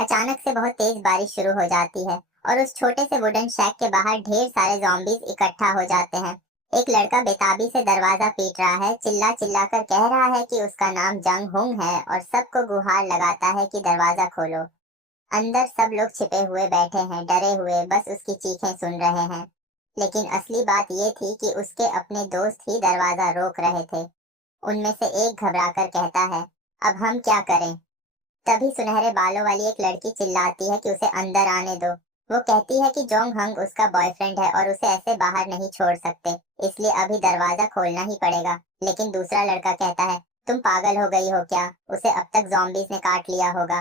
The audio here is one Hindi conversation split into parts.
अचानक से बहुत तेज बारिश शुरू हो जाती है और उस छोटे से वुडन शैक के बाहर ढेर सारे ज़ॉम्बीज इकट्ठा हो जाते हैं। एक लड़का बेताबी से दरवाजा पीट रहा है, चिल्ला चिल्ला कर कह रहा है कि उसका नाम जंग हुंग है और सबको गुहार लगाता है कि दरवाजा खोलो। अंदर सब लोग छिपे हुए बैठे हैं, डरे हुए, बस उसकी चीखें सुन रहे हैं। लेकिन असली बात ये थी कि उसके अपने दोस्त ही दरवाजा रोक रहे थे। उनमें से एक घबराकर कहता है, अब हम क्या करें? तभी सुनहरे बालों वाली एक लड़की चिल्लाती है कि उसे अंदर आने दो। वो कहती है कि जोंग हंग उसका बॉयफ्रेंड है और उसे ऐसे बाहर नहीं छोड़ सकते, इसलिए अभी दरवाजा खोलना ही पड़ेगा। लेकिन दूसरा लड़का कहता है, तुम पागल हो गई हो क्या? उसे अब तक जॉम्बीज ने काट लिया होगा।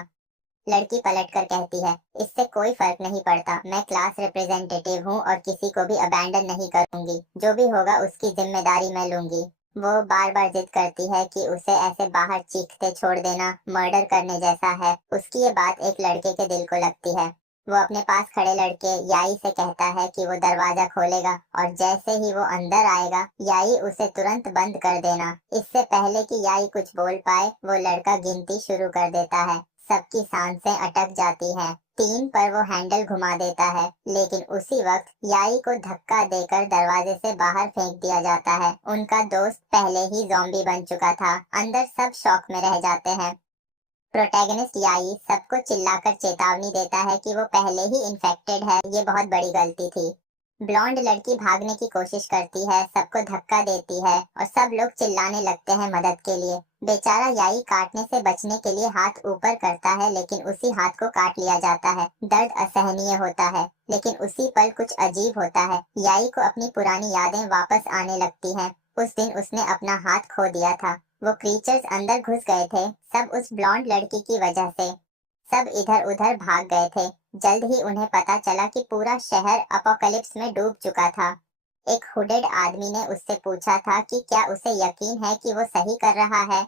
लड़की पलटकर कहती है, इससे कोई फर्क नहीं पड़ता, मैं क्लास रिप्रेजेंटेटिव हूँ और किसी को भी अबैंडन नहीं करूंगी। जो भी होगा उसकी जिम्मेदारी मैं लूंगी। वो बार बार जिद करती है कि उसे ऐसे बाहर चीखते छोड़ देना मर्डर करने जैसा है। उसकी ये बात एक लड़के के दिल को लगती है। वो अपने पास खड़े लड़के याई से कहता है कि वो दरवाजा खोलेगा और जैसे ही वो अंदर आएगा, याई उसे तुरंत बंद कर देना। इससे पहले कि याई कुछ बोल पाए, वो लड़का गिनती शुरू कर देता है। सबकी सांसें अटक जाती हैं। 3 पर वो हैंडल घुमा देता है, लेकिन उसी वक्त याई को धक्का देकर दरवाजे से बाहर फेंक दिया जाता है। उनका दोस्त पहले ही जॉम्बी बन चुका था। अंदर सब शॉक में रह जाते हैं। प्रोटैगनिस्ट याई सबको चिल्लाकर चेतावनी देता है कि वो पहले ही इन्फेक्टेड है, ये बहुत बड़ी गलती थी। ब्लॉन्ड लड़की भागने की कोशिश करती है, सबको धक्का देती है और सब लोग चिल्लाने लगते हैं मदद के लिए। बेचारा याई काटने से बचने के लिए हाथ ऊपर करता है, लेकिन उसी हाथ को काट लिया जाता है। दर्द असहनीय होता है, लेकिन उसी पल कुछ अजीब होता है। याई को अपनी पुरानी यादें वापस आने लगती हैं। उस दिन उसने अपना हाथ खो दिया था। वो क्रीचर्स अंदर घुस गए थे, सब उस ब्लॉन्ड लड़की की वजह से। सब इधर उधर भाग गए थे। जल्द ही उन्हें पता चला कि पूरा शहर अपोकलिप्स में डूब चुका था। एक हुडेड आदमी ने उससे पूछा था कि क्या उसे यकीन है कि वो सही कर रहा है।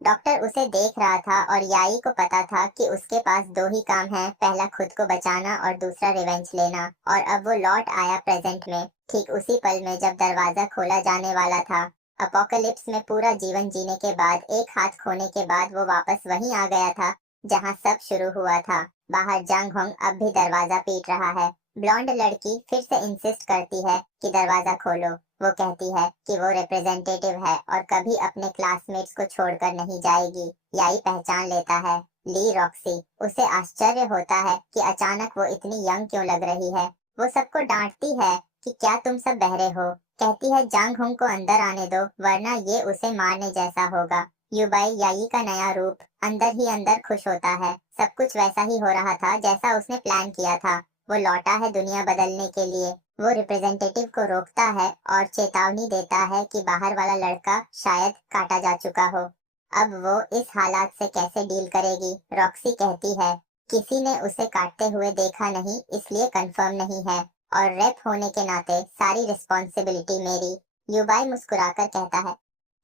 डॉक्टर उसे देख रहा था और याई को पता था कि उसके पास दो ही काम है, पहला खुद को बचाना और दूसरा रिवेंज लेना। और अब वो लौट आया प्रेजेंट में, ठीक उसी पल में जब दरवाजा खोला जाने वाला था। अपोकलिप्स में पूरा जीवन जीने के बाद, एक हाथ खोने के बाद वो वापस वहीं आ गया था जहां सब शुरू हुआ था। बाहर जंग होंग अब भी दरवाजा पीट रहा है। ब्लॉन्ड लड़की फिर से इंसिस्ट करती है कि दरवाजा खोलो। वो कहती है कि वो रिप्रेजेंटेटिव है और कभी अपने क्लासमेट्स को छोड़कर नहीं जाएगी। याई पहचान लेता है, ली रॉक्सी। उसे आश्चर्य होता है कि अचानक वो इतनी यंग क्यों लग रही है। वो सबको डांटती है कि क्या तुम सब बहरे हो। कहती है जांग हुंग को अंदर आने दो, वरना ये उसे मारने जैसा होगा। युबाई याई का नया रूप अंदर ही अंदर खुश होता है। सब कुछ वैसा ही हो रहा था जैसा उसने प्लान किया था। वो लौटा है दुनिया बदलने के लिए। वो रिप्रेजेंटेटिव को रोकता है और चेतावनी देता है कि बाहर वाला लड़का शायद काटा जा चुका हो। अब वो इस हालात से कैसे डील करेगी? रॉक्सी कहती है, किसी ने उसे काटते हुए देखा नहीं, इसलिए कंफर्म नहीं है, और रेप होने के नाते सारी रिस्पॉन्सिबिलिटी मेरी। युबाई मुस्कुराकर कहता है,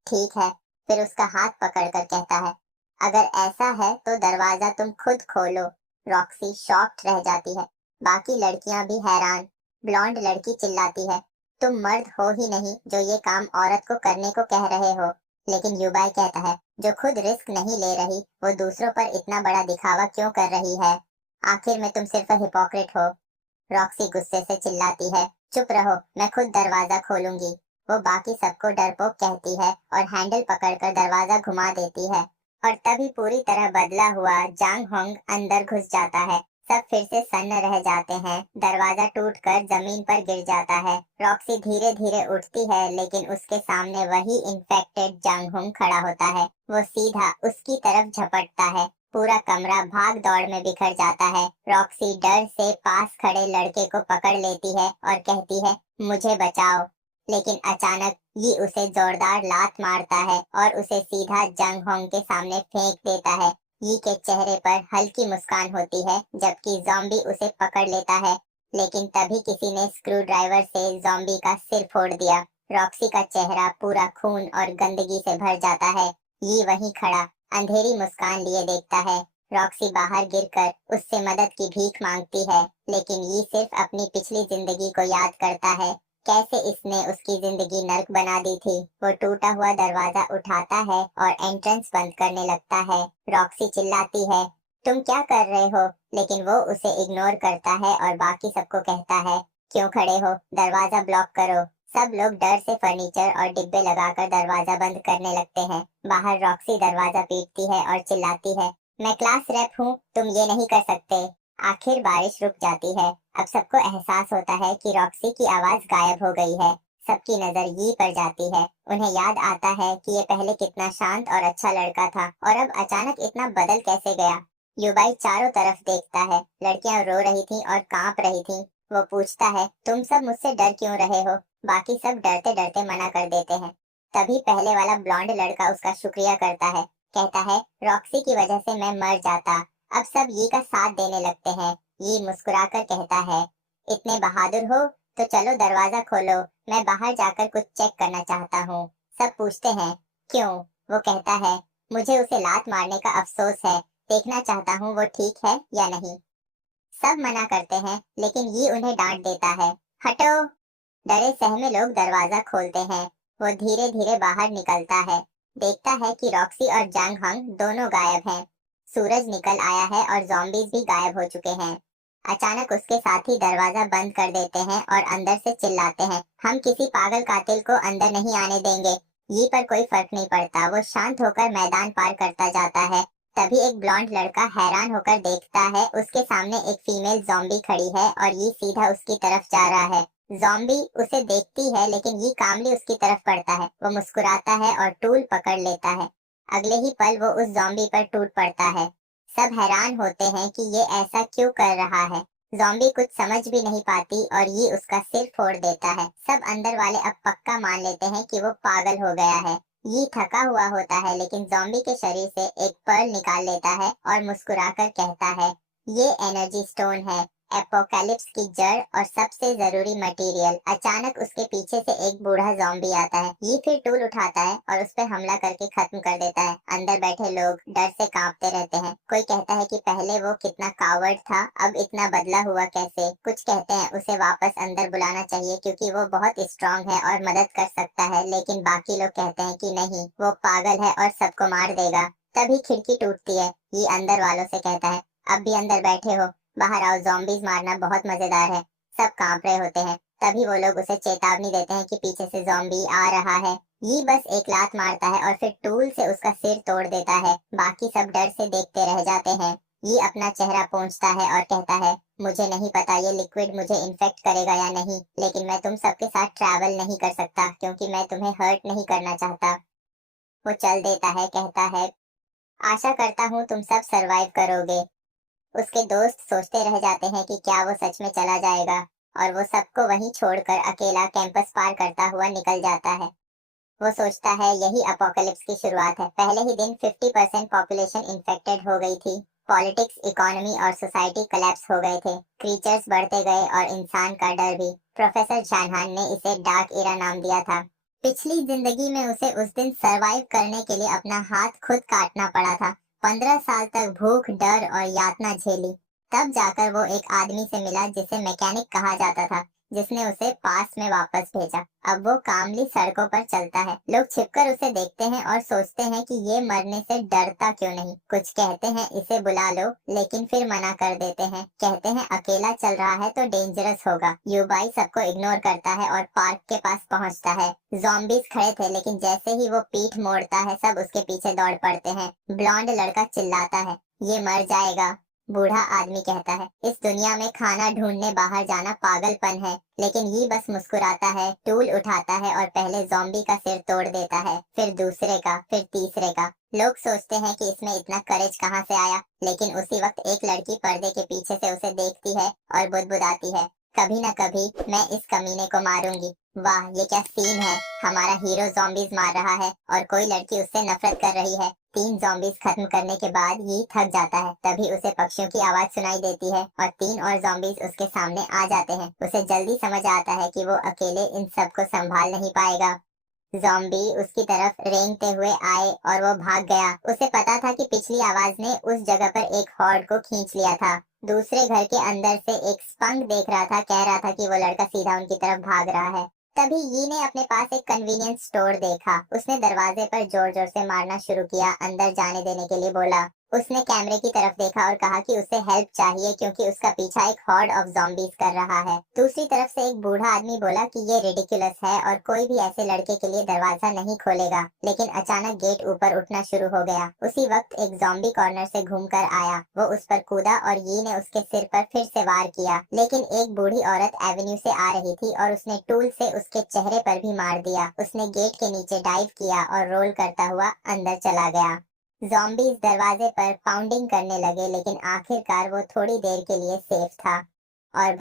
ठीक है। फिर उसका हाथ पकड़कर कहता है, अगर ऐसा है तो दरवाजा तुम खुद खोलो। रॉक्सी शॉक्ड रह जाती है। बाकी लड़कियां भी हैरान। ब्लॉन्ड लड़की चिल्लाती है, तुम मर्द हो ही नहीं जो ये काम औरत को करने को कह रहे हो। लेकिन युबाई कहता है, जो खुद रिस्क नहीं ले रही, वो दूसरों पर इतना बड़ा दिखावा क्यों कर रही है? आखिर में तुम सिर्फ हिपोक्रेट हो। रॉक्सी गुस्से से चिल्लाती है, चुप रहो, मैं खुद दरवाजा खोलूंगी। वो बाकी सबको डरपोक कहती है और हैंडल पकड़कर दरवाजा घुमा देती है। और तभी पूरी तरह बदला हुआ जांग होंग अंदर घुस जाता है। सब फिर से सन्न रह जाते हैं। दरवाजा टूटकर जमीन पर गिर जाता है। रॉक्सी धीरे धीरे उठती है, लेकिन उसके सामने वही इन्फेक्टेड जांग होंग खड़ा होता है। वो सीधा उसकी तरफ झपटता है। पूरा कमरा भाग दौड़ में बिखर जाता है। रॉक्सी डर से पास खड़े लड़के को पकड़ लेती है और कहती है, मुझे बचाओ। लेकिन अचानक ये उसे जोरदार लात मारता है और उसे सीधा जंग होंग के सामने फेंक देता है। यी के चेहरे पर हल्की मुस्कान होती है, जबकि जॉम्बी उसे पकड़ लेता है। लेकिन तभी किसी ने स्क्रू ड्राइवर से जॉम्बी का सिर फोड़ दिया। रॉक्सी का चेहरा पूरा खून और गंदगी से भर जाता है। यी वहीं खड़ा अंधेरी मुस्कान लिए देखता है। रॉक्सी बाहर गिरकर उससे मदद की भीख मांगती है, लेकिन ये सिर्फ अपनी पिछली जिंदगी को याद करता है। कैसे इसने उसकी जिंदगी नर्क बना दी थी। वो टूटा हुआ दरवाजा उठाता है और एंट्रेंस बंद करने लगता है। रॉक्सी चिल्लाती है, तुम क्या कर रहे हो? लेकिन वो उसे इग्नोर करता है और बाकी सबको कहता है, क्यों खड़े हो, दरवाजा ब्लॉक करो। सब लोग डर से फर्नीचर और डिब्बे लगाकर दरवाजा बंद करने लगते हैं। बाहर रॉक्सी दरवाजा पीटती है और चिल्लाती है, मैं क्लास रेप हूँ, तुम ये नहीं कर सकते। आखिर बारिश रुक जाती है। अब सबको एहसास होता है कि रॉक्सी की आवाज गायब हो गई है। सबकी नजर यी पर जाती है। उन्हें याद आता है कि ये पहले कितना शांत और अच्छा लड़का था और अब अचानक इतना बदल कैसे गया। युबाई चारों तरफ देखता है। लड़कियां रो रही थीं और कांप रही थीं। वो पूछता है, तुम सब मुझसे डर क्यों रहे हो? बाकी सब डरते डरते मना कर देते हैं। तभी पहले वाला ब्लॉन्ड लड़का उसका शुक्रिया करता है। कहता है, रॉक्सी की वजह से मैं मर जाता। अब सब यी का साथ देने लगते हैं। यी मुस्कुराकर कहता है, इतने बहादुर हो तो चलो दरवाजा खोलो, मैं बाहर जाकर कुछ चेक करना चाहता हूँ। सब पूछते हैं, क्यों? वो कहता है, मुझे उसे लात मारने का अफसोस है, देखना चाहता हूँ वो ठीक है या नहीं। सब मना करते हैं लेकिन ये उन्हें डांट देता है, हटो। डरे सहमे लोग दरवाजा खोलते हैं। वो धीरे धीरे बाहर निकलता है। देखता है कि रॉक्सी और जंग हंग दोनों गायब हैं। सूरज निकल आया है और जॉम्बीज भी गायब हो चुके हैं। अचानक उसके साथी दरवाजा बंद कर देते हैं और अंदर से चिल्लाते हैं, हम किसी पागल कातिल को अंदर नहीं आने देंगे। ये पर कोई फर्क नहीं पड़ता। वो शांत होकर मैदान पार करता जाता है। तभी एक ब्लॉन्ड लड़का हैरान होकर देखता है, उसके सामने एक फीमेल जॉम्बी खड़ी है और ये सीधा उसकी तरफ जा रहा है। जॉम्बी उसे देखती है लेकिन ये कामली उसकी तरफ पड़ता है। वो मुस्कुराता है और टूल पकड़ लेता है। अगले ही पल वो उस जॉम्बी पर टूट पड़ता है। सब हैरान होते हैं कि ये ऐसा क्यों कर रहा है। जॉम्बी कुछ समझ भी नहीं पाती और ये उसका सिर फोड़ देता है। सब अंदर वाले अब पक्का मान लेते हैं कि वो पागल हो गया है। ये थका हुआ होता है लेकिन जॉम्बी के शरीर से एक पर्ल निकाल लेता है और मुस्कुराकर कहता है, ये एनर्जी स्टोन है, एपोकैलिप्स की जड़ और सबसे जरूरी मटेरियल। अचानक उसके पीछे से एक बूढ़ा जॉम्बी आता है। ये फिर टूल उठाता है और उस पर हमला करके खत्म कर देता है। अंदर बैठे लोग डर से कांपते रहते हैं। कोई कहता है कि पहले वो कितना कावर्ड था, अब इतना बदला हुआ कैसे। कुछ कहते हैं उसे वापस अंदर बुलाना चाहिए क्योंकि वो बहुत स्ट्रांग है और मदद कर सकता है, लेकिन बाकी लोग कहते हैं कि नहीं, वो पागल है और सबको मार देगा। तभी खिड़की टूटती है। ये अंदर वालों से कहता है, अब भी अंदर बैठे हो, बाहर आओ, जॉम्बीज मारना बहुत मजेदार है। सब कांप रहे होते हैं। तभी वो लोग उसे चेतावनी देते हैं कि पीछे से जॉम्बी आ रहा है। ये बस एक लात मारता है और फिर टूल से उसका सिर तोड़ देता है। बाकी सब डर से देखते रह जाते हैं। ये अपना चेहरा पोंछता है और कहता है, मुझे नहीं पता ये लिक्विड मुझे इन्फेक्ट करेगा या नहीं, लेकिन मैं तुम सबके साथ ट्रैवल नहीं कर सकता क्योंकि मैं तुम्हें हर्ट नहीं करना चाहता। वो चल देता है, कहता है, आशा करता हूँ तुम सब सरवाइव करोगे। उसके दोस्त सोचते रह जाते हैं कि क्या वो सच में चला जाएगा, और वो सबको वहीं छोड़कर अकेला कैंपस पार करता हुआ निकल जाता है। वो सोचता है यही अपोकलिप्स की शुरुआत है। पहले ही दिन 50% पॉपुलेशन इन्फेक्टेड हो गई थी। पॉलिटिक्स, इकोनॉमी और सोसाइटी कोलैप्स हो गए थे। क्रीचर्स बढ़ते गए और इंसान का डर भी। प्रोफेसर जानहान ने इसे डार्क एरा नाम दिया था। पिछली जिंदगी में उसे उस दिन सरवाइव करने के लिए अपना हाथ खुद काटना पड़ा था। 15 साल तक भूख, डर और यातना झेली। तब जाकर वो एक आदमी से मिला जिसे मैकेनिक कहा जाता था, जिसने उसे पास में वापस भेजा। अब वो कामली सड़कों पर चलता है। लोग छिपकर उसे देखते हैं और सोचते हैं कि ये मरने से डरता क्यों नहीं। कुछ कहते हैं इसे बुला लो, लेकिन फिर मना कर देते हैं। कहते हैं अकेला चल रहा है तो डेंजरस होगा। युबाई सबको इग्नोर करता है और पार्क के पास पहुंचता है। जॉम्बीज खड़े थे लेकिन जैसे ही वो पीठ मोड़ता है सब उसके पीछे दौड़ पड़ते हैं। ब्लॉन्ड लड़का चिल्लाता है, ये मर जाएगा। बूढ़ा आदमी कहता है, इस दुनिया में खाना ढूंढने बाहर जाना पागलपन है। लेकिन ये बस मुस्कुराता है, टूल उठाता है और पहले जॉम्बी का सिर तोड़ देता है, फिर दूसरे का, फिर तीसरे का। लोग सोचते हैं कि इसमें इतना करेज कहाँ से आया, लेकिन उसी वक्त एक लड़की पर्दे के पीछे से उसे देखती है और बुदबुदाती है, कभी न कभी मैं इस कमीने को मारूंगी। वाह, ये क्या सीन है। हमारा हीरो जॉम्बीज मार रहा है और कोई लड़की उससे नफरत कर रही है। 3 जॉम्बीज खत्म करने के बाद ये थक जाता है। तभी उसे पक्षियों की आवाज सुनाई देती है और 3 और जॉम्बीज उसके सामने आ जाते हैं। उसे जल्दी समझ आता है कि वो अकेले इन सबको संभाल नहीं पाएगा। जॉम्बी उसकी तरफ रेंगते हुए आए और वो भाग गया। उसे पता था कि पिछली आवाज ने उस जगह पर एक हॉर्ड को खींच लिया था। दूसरे घर के अंदर से एक स्पंक देख रहा था, कह रहा था कि वो लड़का सीधा उनकी तरफ भाग रहा है। तभी यी ने अपने पास एक कन्वीनियंस स्टोर देखा। उसने दरवाजे पर जोर जोर से मारना शुरू किया, अंदर जाने देने के लिए बोला। उसने कैमरे की तरफ देखा और कहा कि उसे हेल्प चाहिए क्योंकि उसका पीछा एक हॉर्ड ऑफ ज़ॉम्बीज कर रहा है। दूसरी तरफ से एक बूढ़ा आदमी बोला कि ये रिडिकुलस है और कोई भी ऐसे लड़के के लिए दरवाजा नहीं खोलेगा। लेकिन अचानक गेट ऊपर उठना शुरू हो गया। उसी वक्त एक ज़ॉम्बी कॉर्नर से घूमकर आया। वो उस पर कूदा और यी ने उसके सिर पर फिर से वार किया। लेकिन एक बूढ़ी औरत एवेन्यू से आ रही थी और उसने टूल से उसके चेहरे पर भी मार दिया। उसने गेट के नीचे डाइव किया और रोल करता हुआ अंदर चला गया। ज़ॉम्बीज़ दरवाजे पर पाउंडिंग करने लगे लेकिन आखिरकार वो थोड़ी देर के लिए सेफ था। और